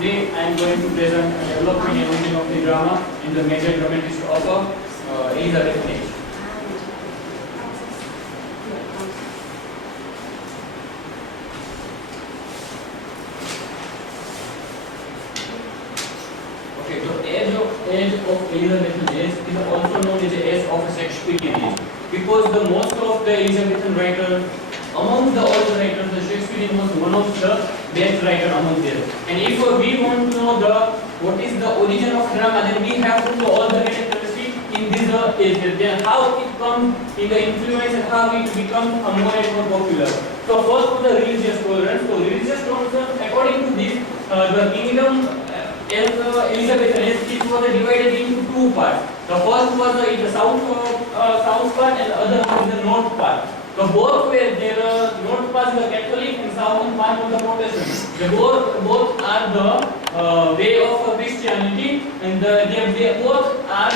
today I am going to present a development and origin of the drama in the major dramatist of Elizabeth Age. Okay, so age of Elizabethan age is also known as the age of Shakespearean age, because the most of the Elizabethan writers, among the old writers, the Shakespearean was one of the best writer among them. And if we want to know what is the origin of drama, then we have to know all the characteristics in this age, then how it comes in the influence and how it becomes more and more popular. So first, the religious tolerance. So religious tolerance, according to this, the kingdom as Elizabethan age, it was divided into two parts. The first was in the south part, and the other was the north part. So both were there. North part is the Catholic and southern part was the Protestant. They both are the way of Christianity, and they both are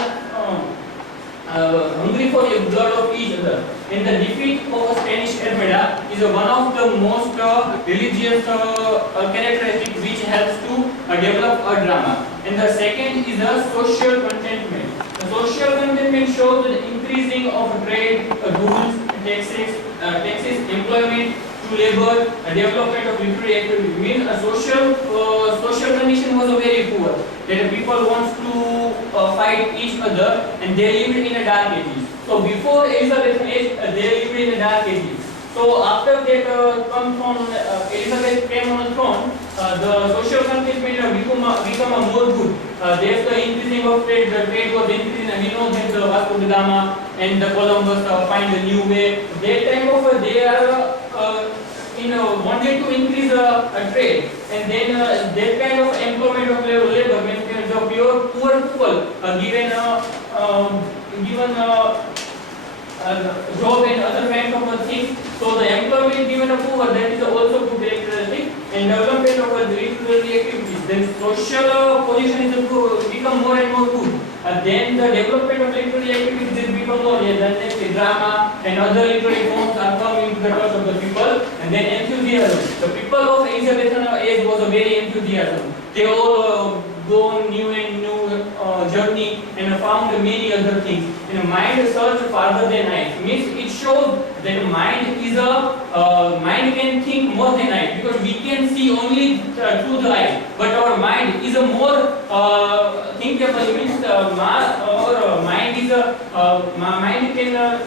hungry for the blood of each other. And the defeat of Spanish Armada is one of the most religious characteristics which helps to develop a drama. And the second is the social contentment. The social contentment shows the increasing of trade, rules, taxes, employment to labor, development of literary activity. Means a social condition was very poor. That people wants to fight each other, and they lived in a dark ages. So before Elizabethan age, they lived in a dark ages. So after that Elizabeth came on the throne, the social contentment become more good. There's the increasing of trade. The trade was increasing, and we know that the Vasco da Gama and the Columbus find a new way. That time of they are wanted to increase trade, and then that kind of employment of labor, when the pure poor people given job and other kind of things. So the employment given a poor, that is also good characteristic, and development of literary activities. Then social position is become more and more good. Then the development of literary activities is become more. Then the drama and other literary forms are coming into the touch of the people. And then enthusiasm. The people of Elizabethan age was a very enthusiasm. They all go on new and new journey and found many other things. And mind search farther than eye. Means it shows that mind can think more than eye, because we can see only through the eyes, but our mind is a more thinkable. Means our mind is mind can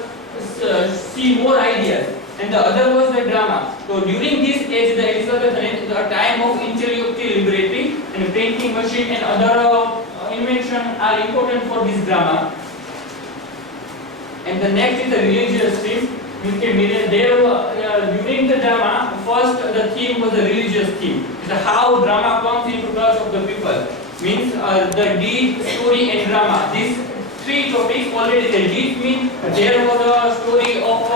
see more ideas. And the other was the drama. So during this age, the Elizabethan age, the time of intellectual liberty and printing machine and other invention are important for this drama. And the next is the religious theme. During the drama, first the theme was the religious theme. It's how drama comes into touch of the people. Means the deed, story, and drama. These three topics already there. Deed means there was a story of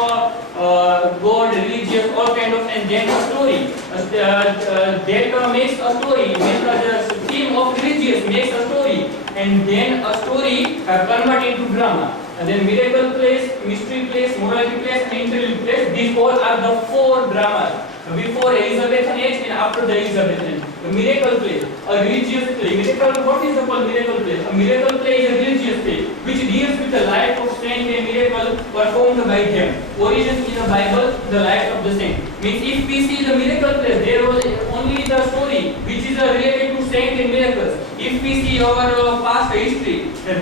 God, religious, all kind of, and then a story. That makes a story. The theme of religious makes a story, and then a story converted into drama. And then miracle plays, mystery plays, morality plays, and intrigue plays. These all are the four dramas before Elizabethan age and after the Elizabethan age. The miracle play, a religious play. Miracle, what is the called miracle play? A miracle play is a religious play which deals with the life of saint and miracle performed by them. Origin in the Bible, the life of the saint. Means if we see the miracle play, there was only the story which is related to saint and miracles. If we see our past history, that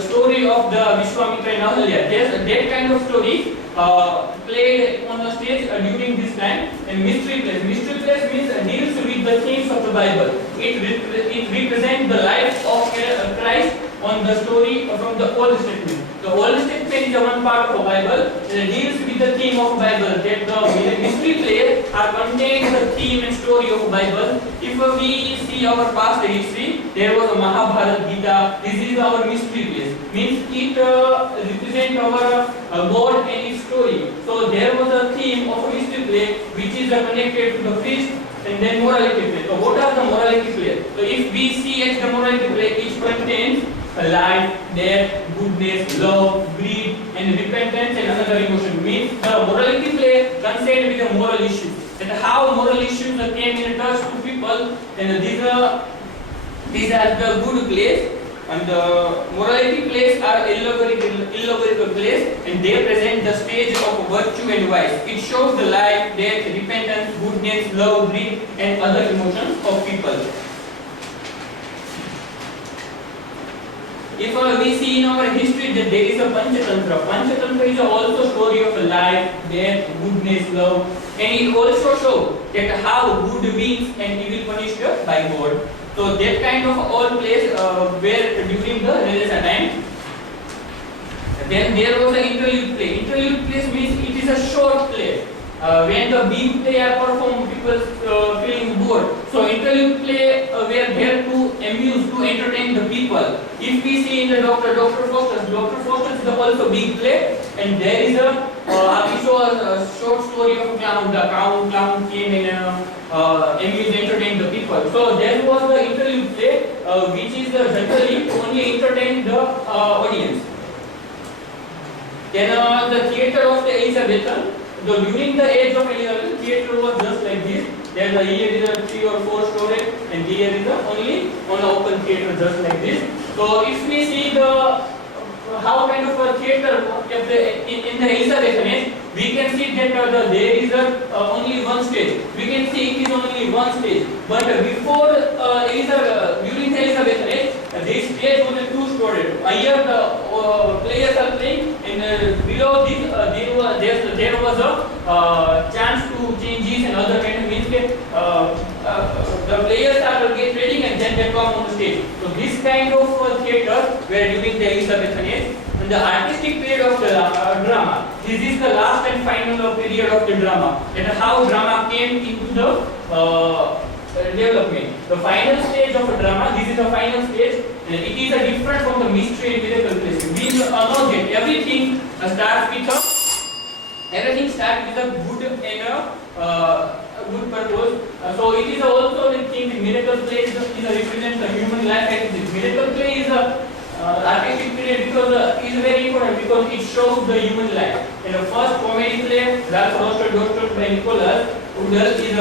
story of the Vishwamitra and Ahalya, that kind of story played on the stage during this time. And mystery plays. Mystery plays means deals with the themes of the Bible. It represents the life of Christ on the story from the Old Testament. The Old Testament is one part of the Bible. It deals with the theme of the Bible. That the mystery plays are contained the theme and story of the Bible. If we see our past history, there was a Mahabharata, Gita. This is our mystery plays. Means it represents our God and His story. So there was a theme of a mystery play which is connected to the priest, and then morality play. So what are the morality play? So if we see as the morality play, each contains life, death, goodness, love, greed, and repentance and another emotion. Means the morality play concerned with the moral issues. and how moral issues came in touch to people, and these are the good plays, and the morality plays are allegorical plays, and they present the stage of virtue and vice. It shows the life, death, repentance, goodness, love, greed, and other emotions of people. If we see in our history that there is a Panchatantra. Panchatantra is also story of life, death, goodness, love, and it also shows that how good beings and evil punished by God. So that kind of all plays were during the Renaissance time. Then there was an interlude play. Interlude play means it is a short play. When the big play are performed, people feeling bored. So interlude play were there to amuse, to entertain the people. If we see in the Dr. Faustus is also big play, and there is we saw a short story of a clown. The clown came and amuse, entertain the people. So there was the interlude play, which is generally only entertain the audience. Then the theatre of the Elizabethan. So during the age of Elizabeth, theatre was just like this. There here is a 3 or 4 story, and here is only on open theatre just like this. So if we see the how kind of a theatre in the Elizabethan age, we can see that there is only one stage. We can see it is only one stage. But before during the Elizabethan age, this stage was a 2-story. Here the players are playing, and below this there was a chance to changes and other kind of means. The players are get ready and then they come on the stage. So this kind of theatre were during the Elizabethan age. And the artistic period of the drama. This is the last and final period of the drama, and how drama came into the development. The final stage of a drama. This is the final stage. And it is different from the mystery and miracle plays. We know that everything starts with a good and a good purpose. So it is also the thing. The miracle play is represents the human life activity. Miracle play is a artistic period because is very important because it shows the human life. And the first comedy play, Ralph Roster by Nicholas Udall, is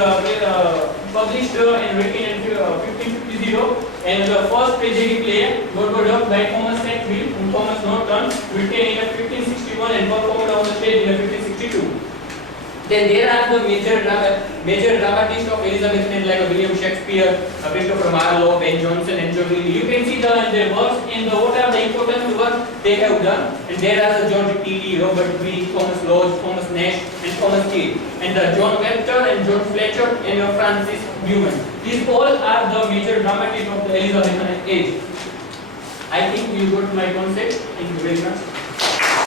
published and written in 1550, and the first tragedy play, Godot by Thomas Sackville and Thomas Norton, written in 1561 and performed on the stage in 1562. Then there are the major dramatists of Elizabethan like William Shakespeare, Christopher Marlowe, Ben Jonson, and George Eliot. You can see their works and what are the important works they have done. And there are the George T.D., Robert Greene, Thomas Lodge, Thomas Nash, and Thomas Steele, and John Webster and John Fletcher and Francis Newman. These all are the major dramatists of the Elizabethan age. I think you got my concept. Thank you very much.